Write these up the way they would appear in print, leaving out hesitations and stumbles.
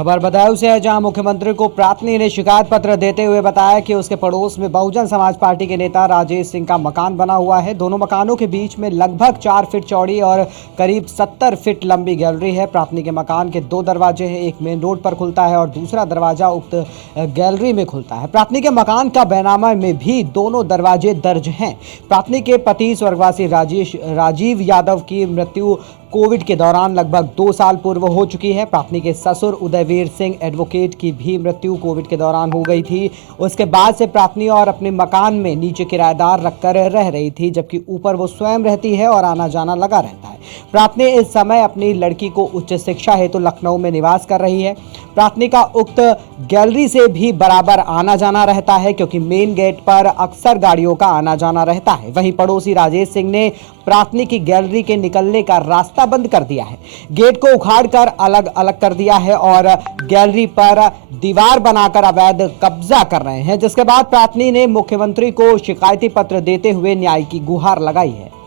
खबर बदायूं से है, जहां मुख्यमंत्री को प्राथनी ने शिकायत पत्र देते हुए बताया कि उसके पड़ोस में बहुजन समाज पार्टी के नेता राजेश सिंह का मकान बना हुआ है। दोनों मकानों के बीच में लगभग 4 फीट चौड़ी और करीब 70 फीट लंबी गैलरी है। प्राथनी के मकान के 2 दरवाजे हैं, एक मेन रोड पर खुलता है और दूसरा दरवाजा उक्त गैलरी में खुलता है। प्राथनी के मकान का बैनामा में भी दोनों दरवाजे दर्ज हैं। प्राथनी के पति स्वर्गवासी राजीव यादव की मृत्यु कोविड के दौरान लगभग 2 साल पूर्व हो चुकी है। प्राथनी के ससुर उदयवीर सिंह एडवोकेट की भी मृत्यु कोविड के दौरान हो गई थी। उसके बाद से प्राथनी और अपने मकान में नीचे किराएदार रखकर रह रही थी, जबकि ऊपर वो स्वयं रहती है और आना जाना लगा रहता है। प्राथनी इस समय अपनी लड़की को उच्च शिक्षा हेतु लखनऊ में निवास कर रही है। प्राथनी का उक्त गैलरी से भी बराबर आना जाना रहता है, क्योंकि मेन गेट पर अक्सर गाड़ियों का आना जाना रहता है। वहीं पड़ोसी राजेश सिंह ने प्राथनी की गैलरी के निकलने का रास्ता बंद कर दिया है, गेट को उखाड़कर अलग अलग कर दिया है और गैलरी पर दीवार बनाकर अवैध कब्जा कर रहे हैं, जिसके बाद प्राथनी ने मुख्यमंत्री को शिकायती पत्र देते हुए न्याय की गुहार लगाई है।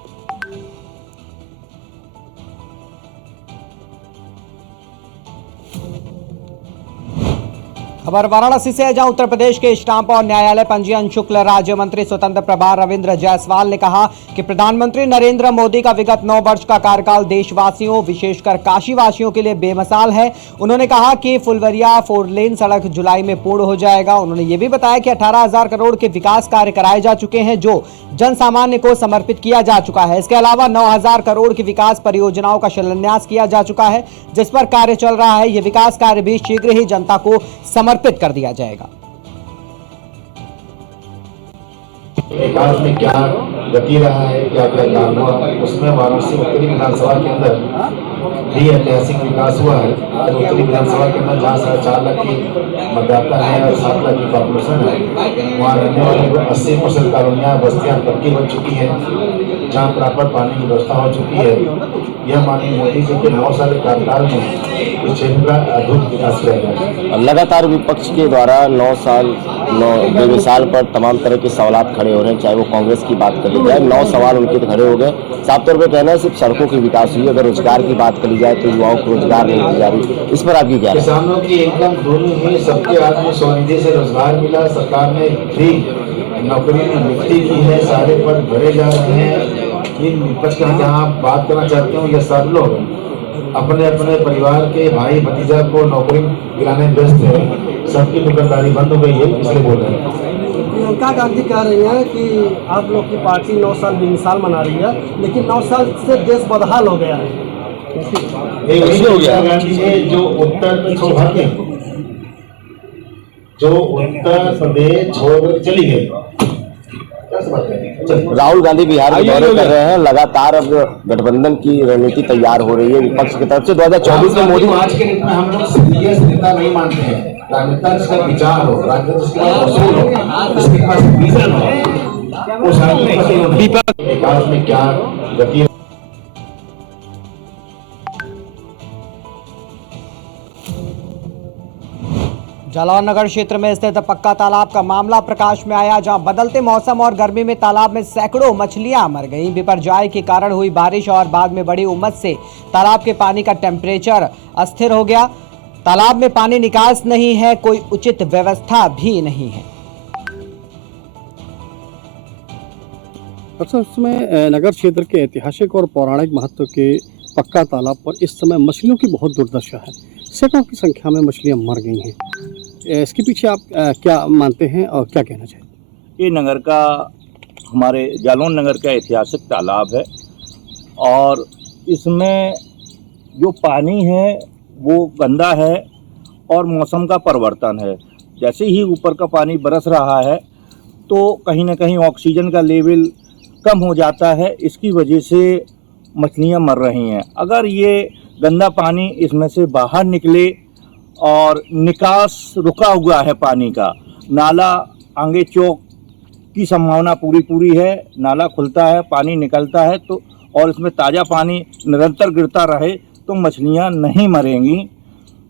खबर वाराणसी से है, जहां उत्तर प्रदेश के स्टाम्प और न्यायालय पंजीयन शुल्क राज्य मंत्री स्वतंत्र प्रभार रविंद्र जायसवाल ने कहा कि प्रधानमंत्री नरेंद्र मोदी का विगत 9 वर्ष का कार्यकाल देशवासियों विशेषकर काशीवासियों के लिए बेमिसाल है। उन्होंने कहा कि फुलवरिया 4 लेन सड़क जुलाई में पूर्ण हो जाएगा। उन्होंने ये भी बताया कि 18,000 करोड़ के विकास कार्य कराए जा चुके हैं, जो जन सामान्य को समर्पित किया जा चुका है। इसके अलावा 9,000 करोड़ की विकास परियोजनाओं का शिलान्यास किया जा चुका है, जिस पर कार्य चल रहा है। ये विकास कार्य भी शीघ्र ही जनता को समर्पित कर दिया जाएगा। विकास में क्या गति रहा है, क्या क्या काम हुआ, उसमें वाराणसी उत्तरी विधानसभा के अंदर भी ऐतिहासिक विकास हुआ है। आज उत्तरी विधानसभा के अंदर जहाँ 4.5 लाख की मतदाता है और 7 लाख की पॉपुलेशन है, वहाँ रहने वाले 80% कॉलोनियाँ बस्तियाँ पक्की बन चुकी है, जहाँ प्रॉपर पानी की व्यवस्था हो चुकी है। यह माननीय मोदी जी के 9 साल कार्यकाल में इस क्षेत्र का अद्भुत विकास किया गया। लगातार विपक्ष के द्वारा 9 साल पर तमाम तरह के सवाल खड़े हो रहे हैं, चाहे वो कांग्रेस की बात कर ली जाए। 9 सवाल उनके तो खड़े हो गए। साफ तौर पर कहना है सिर्फ सड़कों की विकास हुई, अगर रोजगार की बात करी जाए तो युवाओं को रोजगार नहीं दी जा रही। इस पर आपकी क्या? किसानों की इनकम दोनों ही, सबके हाथ में स्वनिधि से रोजगार मिला, सरकार ने फ्री नौकरी में नियुक्ति की है, सारे पद भरे जा रहे हैं। इन विपक्ष का जहाँ बात करना चाहते हूँ, ये सब लोग अपने अपने परिवार के भाई भतीजा को नौकरी दिलाने में व्यस्त है। सबकी दुकानदारी बंद हो गई है, इसलिए बोल रहे हैं। प्रियंका गांधी कह रही है कि आप लोग की पार्टी 9 साल बेमिसाल मना रही है, लेकिन 9 साल से देश बदहाल हो गया है। प्रियंका गांधी है जो उत्तर प्रदेश छोड़ चली गई। राहुल गांधी बिहार में दौरे कर रहे हैं। लगातार अब गठबंधन की रणनीति तैयार हो रही है विपक्ष की तरफ से। 2024 में मोदी आज के डेट में हम लोग सीरियस नेता नहीं मानते हैं। राजनेता जिसका विचार हो, राजनेता जिसके पास उसूल हो, जिसके पास विजन हो, उस आदमी विकास में क्या गति। जालौन नगर क्षेत्र में स्थित पक्का तालाब का मामला प्रकाश में आया, जहां बदलते मौसम और गर्मी में तालाब में सैकड़ों मछलियां मर गईं। बिपरजॉय के कारण हुई बारिश और बाद में बड़ी उमस से तालाब के पानी का टेम्परेचर अस्थिर हो गया। तालाब में पानी निकास नहीं है, कोई उचित व्यवस्था भी नहीं है। अक्सर समय नगर क्षेत्र के ऐतिहासिक और पौराणिक महत्व के पक्का तालाब पर इस समय मछलियों की बहुत दुर्दशा है। सैकड़ों की संख्या में मछलियां मर गई हैं। इसके पीछे आप क्या मानते हैं और क्या कहना चाहते हैं? ये नगर का, हमारे जालौन नगर का ऐतिहासिक तालाब है और इसमें जो पानी है वो गंदा है और मौसम का परिवर्तन है। जैसे ही ऊपर का पानी बरस रहा है तो कहीं ना कहीं ऑक्सीजन का लेवल कम हो जाता है, इसकी वजह से मछलियां मर रही हैं। अगर ये गंदा पानी इसमें से बाहर निकले और निकास रुका हुआ है पानी का, नाला आगे चौक की संभावना पूरी है, नाला खुलता है, पानी निकलता है तो, और इसमें ताज़ा पानी निरंतर गिरता रहे तो मछलियां नहीं मरेंगी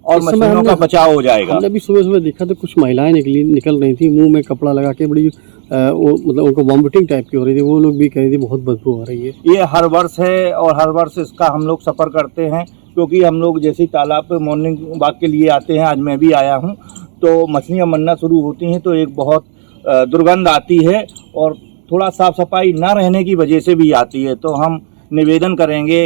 और मछलियों का बचाव हो जाएगा। हमने भी सुबह देखा तो कुछ महिलाएं निकल रही थी मुंह में कपड़ा लगा के, बड़ी मतलब उनको वॉमिटिंग टाइप की हो रही थी। वो लोग भी कह रही थी बहुत बदबू आ रही है। ये हर वर्ष है और हर वर्ष इसका हम लोग सफ़र करते हैं क्योंकि हम लोग जैसे तालाब पे मॉर्निंग वॉक के लिए आते हैं, आज मैं भी आया हूँ, तो मछलियाँ मरना शुरू होती हैं तो एक बहुत दुर्गंध आती है और थोड़ा साफ सफाई ना रहने की वजह से भी आती है। तो हम निवेदन करेंगे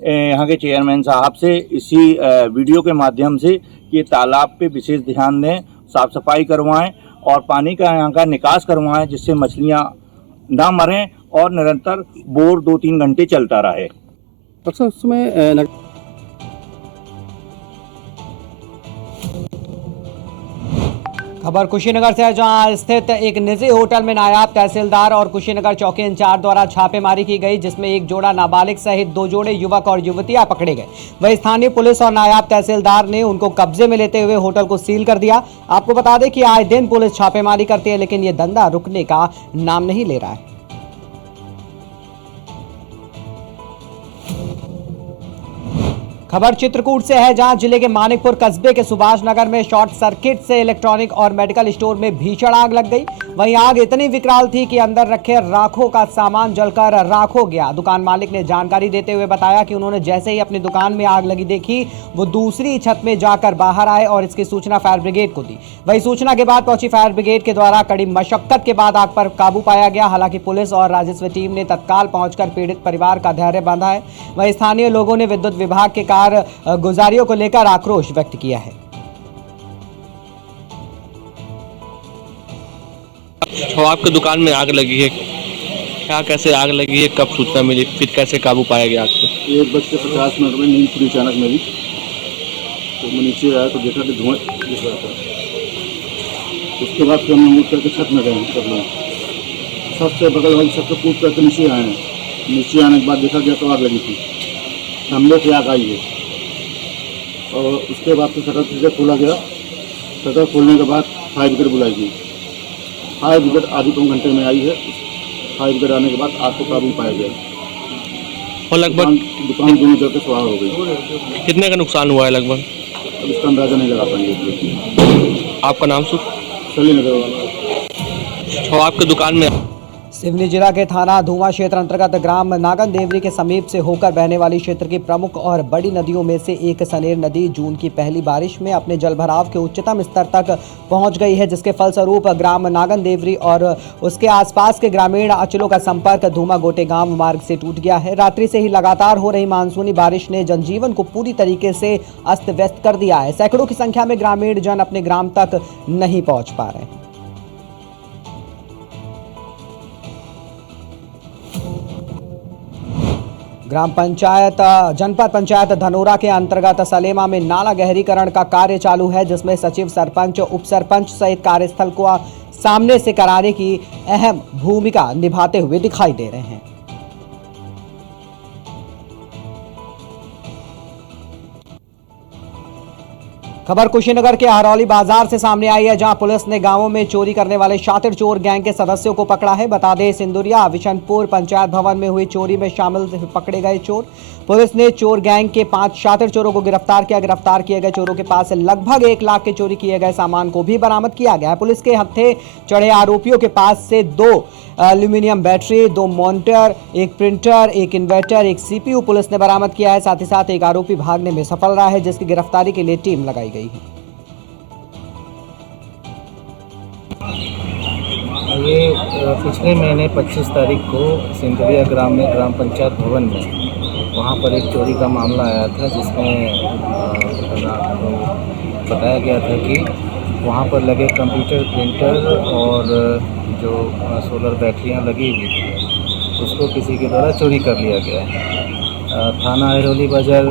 यहाँ के चेयरमैन साहब से इसी वीडियो के माध्यम से कि तालाब पे विशेष ध्यान दें, साफ सफाई करवाएं और पानी का यहाँ का निकास करवाएं, जिससे मछलियाँ ना मरें और निरंतर बोर 2-3 घंटे चलता रहे। अक्सर उसमें खबर कुशीनगर से है, जहां स्थित एक निजी होटल में नायब तहसीलदार और कुशीनगर चौकी इंचार्ज द्वारा छापेमारी की गई, जिसमें एक जोड़ा नाबालिग सहित 2 जोड़े युवक और युवतियां पकड़े गए। वहीं स्थानीय पुलिस और नायब तहसीलदार ने उनको कब्जे में लेते हुए होटल को सील कर दिया। आपको बता दें कि आए दिन पुलिस छापेमारी करती है, लेकिन ये धंधा रुकने का नाम नहीं ले रहा है। खबर चित्रकूट से है, जहां जिले के मानिकपुर कस्बे के सुभाष नगर में शॉर्ट सर्किट से इलेक्ट्रॉनिक और मेडिकल स्टोर में भीषण आग लग गई। वहीं आग इतनी विकराल थी कि अंदर रखे राखों का सामान जलकर राख हो गया। दुकान मालिक ने जानकारी देते हुए बताया कि उन्होंने जैसे ही अपनी दुकान में आग लगी देखी, वो दूसरी छत में जाकर बाहर आए और इसकी सूचना फायर ब्रिगेड को दी। वही सूचना के बाद पहुंची फायर ब्रिगेड के द्वारा कड़ी मशक्कत के बाद आग पर काबू पाया गया। हालांकि पुलिस और राजस्व टीम ने तत्काल पहुंचकर पीड़ित परिवार का धैर्य बांधा है। वहीं स्थानीय लोगों ने विद्युत विभाग के गुजारियों को लेकर आक्रोश व्यक्त किया है। तो आपकी दुकान में आग लगी है, क्या कैसे आग लगी है, कब सूचना मिली, फिर कैसे काबू पाया गया आपको? 1:50 में नींद खुली अचानक मेरी, तो मैं नीचे आया तो देखा कि धुआं दिख रहा था। उसके बाद फिर हम उठ करके छत में गए, सब लोग सबसे बगल वाली छत से कूद करके नीचे आए। नीचे आने के बाद देखा गया तो आग लगी थी, हमले से आग आई है। और उसके बाद तो शटर से खोला गया। शटर खोलने के बाद फायर ब्रिगेड बुलाई गई। फायर ब्रिगेड आधी 2 घंटे में आई है। फायर ब्रिगेड आने के बाद आग को काबू पाया गया और लगभग दुकान दोनों जगह स्वाहा हो गई। कितने का नुकसान हुआ है लगभग? अब इसका अंदाजा नहीं लगा पाएंगे। आपका नाम शुभ? सली नगर वाला। और आपकी दुकान में सिवनी जिला के थाना धुआं क्षेत्र अंतर्गत ग्राम नागन देवरी के समीप से होकर बहने वाली क्षेत्र की प्रमुख और बड़ी नदियों में से एक सनेर नदी जून की पहली बारिश में अपने जलभराव के उच्चतम स्तर तक पहुंच गई है, जिसके फलस्वरूप ग्राम नागन देवरी और उसके आसपास के ग्रामीण अंचलों का संपर्क धूमा गोटे गांव मार्ग से टूट गया है। रात्रि से ही लगातार हो रही मानसूनी बारिश ने जनजीवन को पूरी तरीके से अस्त व्यस्त कर दिया है। सैकड़ों की संख्या में ग्रामीण जन अपने ग्राम तक नहीं पहुंच पा रहे हैं। ग्राम पंचायत जनपद पंचायत धनोरा के अंतर्गत सलेमा में नाला गहरीकरण का कार्य चालू है, जिसमें सचिव, सरपंच, उप सरपंच सहित कार्यस्थल को सामने से कराने की अहम भूमिका निभाते हुए दिखाई दे रहे हैं। खबर कुशीनगर के हरौली बाजार से सामने आई है, जहां पुलिस ने गांवों में चोरी करने वाले शातिर चोर गैंग के सदस्यों को पकड़ा है। बता दें, सिंदुरिया विशनपुर पंचायत भवन में हुई चोरी में शामिल पकड़े गए चोर। पुलिस ने चोर गैंग के 5 शातिर चोरों को गिरफ्तार किया। गिरफ्तार किए गए चोरों के पास से लगभग 1 लाख के चोरी किए गए सामान को भी बरामद किया गया है। पुलिस के हत्थे चढ़े आरोपियों के पास से 2 aluminium battery, 2 monitor, 1 printer, 1 inverter, 1 CPU police ने बरामद किया है। साथ ही साथ एक आरोपी भागने में सफल रहा है, जिसकी गिरफ्तारी के लिए टीम लगाई गई है। ये पिछले महीने 25 तारीख को सिंदुरिया ग्राम में ग्राम पंचायत भवन में वहाँ पर एक चोरी का मामला आया था, जिसमें बताया गया था कि वहाँ पर लगे कंप्यूटर, प्रिंटर और जो सोलर बैटरियाँ लगी हुई थी, उसको किसी के द्वारा चोरी कर लिया गया है। थाना हरौली बाजार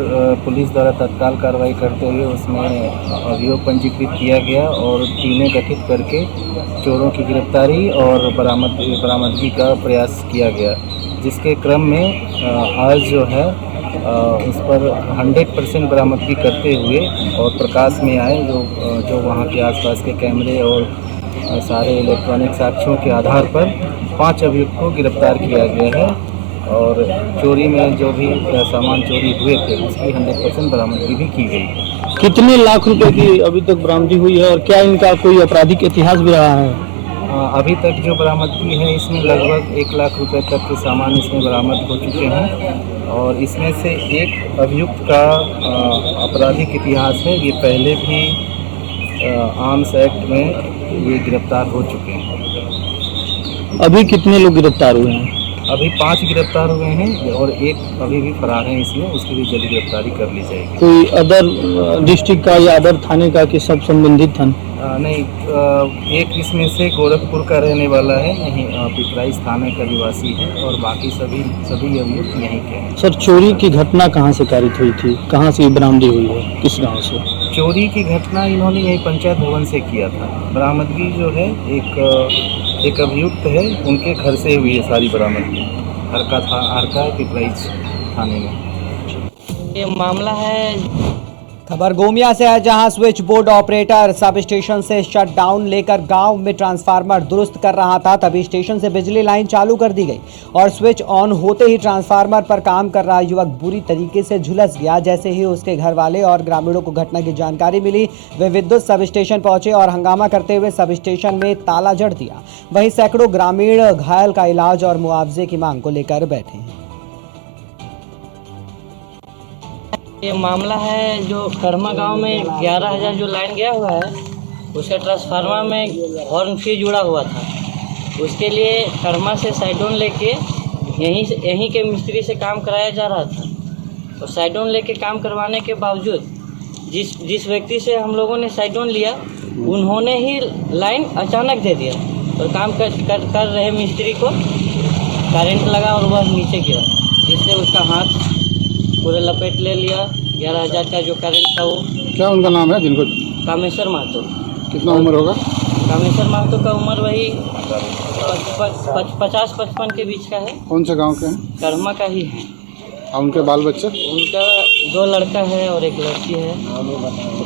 पुलिस द्वारा तत्काल कार्रवाई करते हुए उसमें अभियोग पंजीकृत किया गया और टीमें गठित करके चोरों की गिरफ्तारी और बरामदगी का प्रयास किया गया, जिसके क्रम में आज जो है उस पर 100% बरामदगी करते हुए और प्रकाश में आए जो वहाँ के आसपास के कैमरे और सारे इलेक्ट्रॉनिक साक्ष्यों के आधार पर 5 अभियुक्त को गिरफ्तार किया गया है और चोरी में जो भी सामान चोरी हुए थे उसकी 100% बरामदगी भी की गई है। कितने लाख रुपए की अभी तक बरामदगी हुई है और क्या इनका कोई आपराधिक इतिहास भी रहा है? अभी तक जो बरामदगी है इसमें लगभग 1 लाख रुपए तक के सामान इसमें बरामद हो चुके हैं और इसमें से एक अभियुक्त का आपराधिक इतिहास है। ये पहले भी आर्म्स एक्ट में ये गिरफ्तार हो चुके हैं। अभी कितने लोग गिरफ्तार हुए हैं? अभी 5 गिरफ्तार हुए हैं और एक अभी भी फरार है इसमें, उसकी भी जल्द गिरफ्तारी कर ली जाएगी। कोई अदर डिस्ट्रिक्ट का या अदर थाने का कि सब संबंधित था? नहीं, एक इसमें से गोरखपुर का रहने वाला है, यहीं पिपराइच थाने का निवासी है और बाकी सभी अभियुक्त यहीं के हैं। सर, चोरी की घटना कहाँ से कारित हुई थी? कहाँ से बरामदी हुई है? किस गांव से? चोरी की घटना इन्होंने यही पंचायत भवन से किया था। बरामदगी जो है एक अभियुक्त है, उनके घर से हुई है सारी बरामदगी। हरका पिपराइच थाने में ये मामला है। खबर गोमिया से है, जहां switch board operator sub station से शट डाउन लेकर गांव में ट्रांसफार्मर दुरुस्त कर रहा था। तभी स्टेशन से बिजली लाइन चालू कर दी गई और स्विच ऑन होते ही ट्रांसफार्मर पर काम कर रहा युवक बुरी तरीके से झुलस गया। जैसे ही उसके घर वाले और ग्रामीणों को घटना की जानकारी मिली, वे विद्युत सब स्टेशन पहुंचे और हंगामा करते हुए सब स्टेशन में ताला जड़ दिया। वहीं सैकड़ों ग्रामीण घायल का इलाज और मुआवजे की मांग को लेकर बैठे हैं। ये मामला है जो करमा गांव में 11,000 जो लाइन गया हुआ है, उसके ट्रांसफार्मर में हॉर्न फ्यूज जुड़ा हुआ था। उसके लिए करमा से साइडोन लेके यहीं के मिस्त्री से काम कराया जा रहा था और साइडोन लेके काम करवाने के बावजूद जिस व्यक्ति से हम लोगों ने साइडोन लिया, उन्होंने ही लाइन अचानक दे दिया और काम कर रहे मिस्त्री को करंट लगा और वह नीचे गिरा, जिससे उसका हाथ पूरे लपेट ले लिया। 11,000 का जो करंट था वो। क्या उनका नाम है जिनको? कामेश्वर महतो। कितना उम्र होगा? कामेश्वर महतो का उम्र वही 50-55 के बीच का है। कौन से गांव के हैं? करमा का ही है। और उनके बाल बच्चे? उनका 2 लड़का है और 1 लड़की है।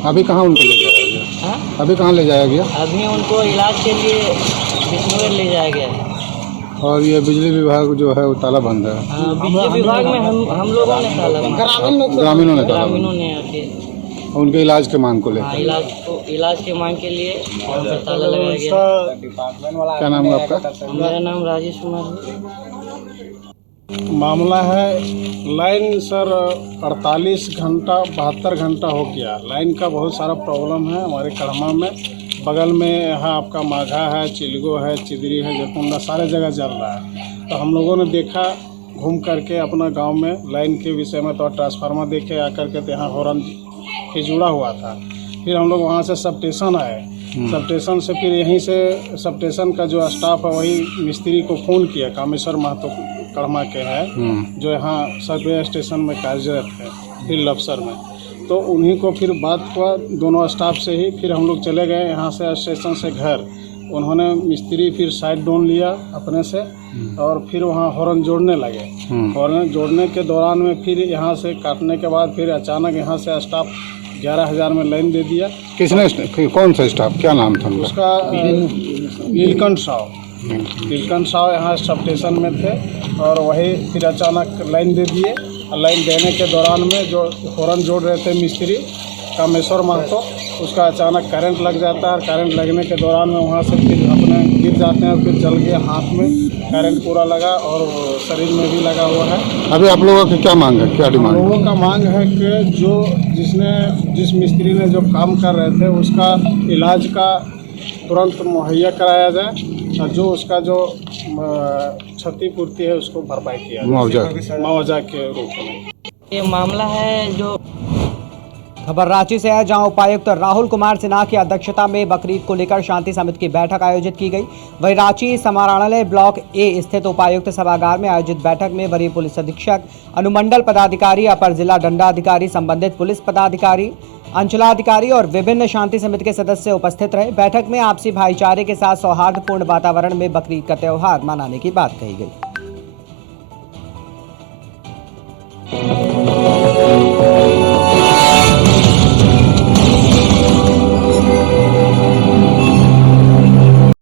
अभी कहाँ उनको ले जाया गया? हाँ, अभी कहाँ ले जाया गया? अभी उनको इलाज के लिए बिजनौर ले जाया गया है। और ये बिजली विभाग जो है वो ताला बंद है। हाँ, बिजली विभाग में हम लोगों ने ताला ग्रामीणों ने आके उनके इलाज के मांग को लेकर इलाज के मांग के लिए वहाँ पे ताला लगाया गया। क्या नाम है आपका? मेरा नाम राजेश कुमार है। मामला है लाइन सर 48 घंटा 72 घंटा हो गया। लाइन का बहुत सारा प्रॉब्लम है हमारे कड़मा में। बगल में यहाँ आपका माघा है, चिलगो है, चिदरी है, जकुंडा, सारे जगह जल रहा है। तो हम लोगों ने देखा घूम करके अपना गांव में लाइन के विषय में, तो ट्रांसफार्मर देखे आकर के यहाँ हॉर्न भी जुड़ा हुआ था। फिर हम लोग वहाँ से सब स्टेशन आए। सब स्टेशन से फिर यहीं से सब स्टेशन का जो स्टाफ है वही मिस्त्री को फ़ोन किया। कामेश्वर महतो कड़मा के है जो यहाँ सर्वे स्टेशन में कार्यरत है फील्ड अफसर में। तो उन्हीं को फिर बात हुआ दोनों स्टाफ से ही। फिर हम लोग चले गए यहाँ से स्टेशन से घर। उन्होंने मिस्त्री फिर साइड डाउन लिया अपने से और फिर वहाँ हॉर्न जोड़ने लगे। हॉर्न जोड़ने के दौरान में फिर यहाँ से काटने के बाद फिर अचानक यहाँ से स्टाफ 11,000 में लाइन दे दिया। किसने? कौन सा स्टाफ? क्या नाम था उसका? नीलकंठ साव यहाँ सब स्टेशन में थे और वही फिर अचानक लाइन दे दिए। लाइन देने के दौरान में जो हॉर्न जोड़ रहे थे मिस्त्री कामेश्वर महतो, उसका अचानक करंट लग जाता है और करंट लगने के दौरान में वहाँ से फिर अपने गिर जाते हैं। फिर जल गया, हाथ में करंट पूरा लगा और शरीर में भी लगा हुआ है। अभी आप लोगों की क्या मांग है? क्या डिमांड? हम लोगों का मांग है कि जिस मिस्त्री ने जो काम कर रहे थे उसका इलाज का तुरंत मुहैया कराया जाए और जो उसका जो क्षतिपूर्ति है उसको भरपाई किया जाए मुआवजा के रूप में। ये मामला है जो खबर रांची से है, जहां उपायुक्त राहुल कुमार सिन्हा की अध्यक्षता में बकरीद को लेकर शांति समिति की बैठक आयोजित की गई। वहीं रांची समाहरणालय ब्लॉक ए स्थित उपायुक्त सभागार में आयोजित बैठक में वरीय पुलिस अधीक्षक, अनुमंडल पदाधिकारी, अपर जिला दंडाधिकारी, संबंधित पुलिस पदाधिकारी, अंचलाधिकारी और विभिन्न शांति समिति के सदस्य उपस्थित रहे। बैठक में आपसी भाईचारे के साथ सौहार्दपूर्ण वातावरण में बकरीद का त्यौहार मनाने की बात कही गई।